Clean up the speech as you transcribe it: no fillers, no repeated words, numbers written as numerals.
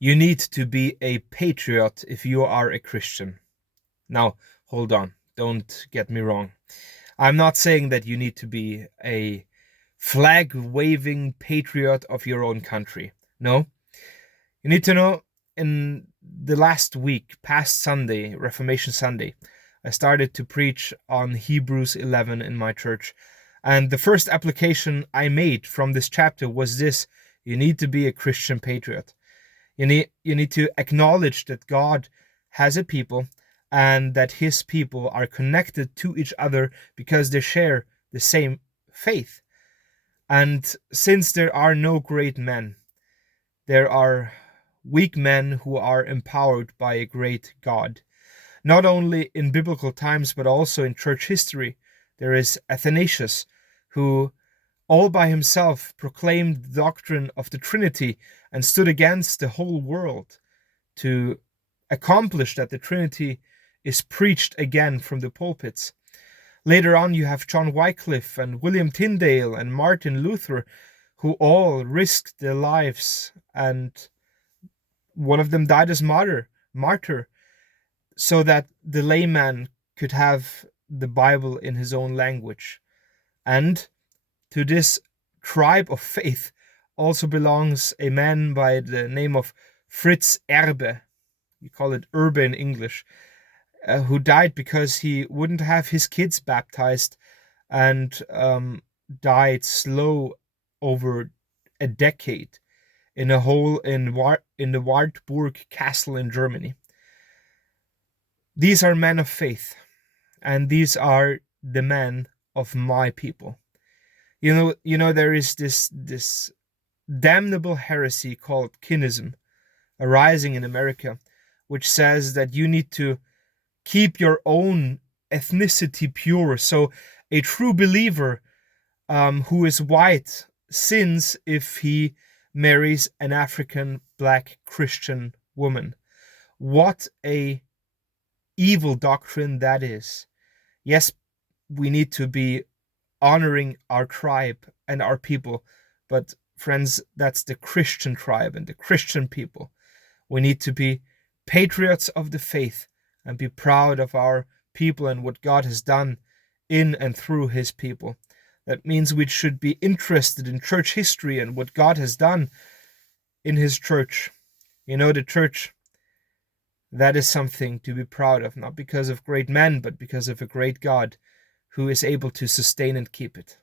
You need to be a patriot if you are a Christian. Now, hold on. Don't get me wrong. I'm not saying that you need to be a flag-waving patriot of your own country. No. You need to know, in the last week, past Sunday, Reformation Sunday, I started to preach on Hebrews 11 in my church. And the first application I made from this chapter was this: you need to be a Christian patriot. You need to acknowledge that God has a people and that his people are connected to each other because they share the same faith. And since there are no great men, there are weak men who are empowered by a great God. Not only in biblical times, but also in church history, there is Athanasius, who all by himself proclaimed the doctrine of the Trinity and stood against the whole world to accomplish that the Trinity is preached again from the pulpits. Later on, you have John Wycliffe and William Tyndale and Martin Luther, who all risked their lives, and one of them died as martyr, so that the layman could have the Bible in his own language. And to this tribe of faith also belongs a man by the name of Fritz Erbe, you call it Erbe in English, who died because he wouldn't have his kids baptized, and died slow over a decade in a hole in the Wartburg Castle in Germany. These are men of faith, and these are the men of my people. You know, there is this damnable heresy called kinism arising in America, which says that you need to keep your own ethnicity pure. So a true believer who is white sins if he marries an African black Christian woman. What a evil doctrine that is. Yes, we need to be honoring our tribe and our people, but friends, that's the Christian tribe and the Christian people. We need to be patriots of the faith and be proud of our people and what God has done in and through his people. That means we should be interested in church history and what God has done in his church. You know, the church, that is something to be proud of, not because of great men, but because of a great God who is able to sustain and keep it.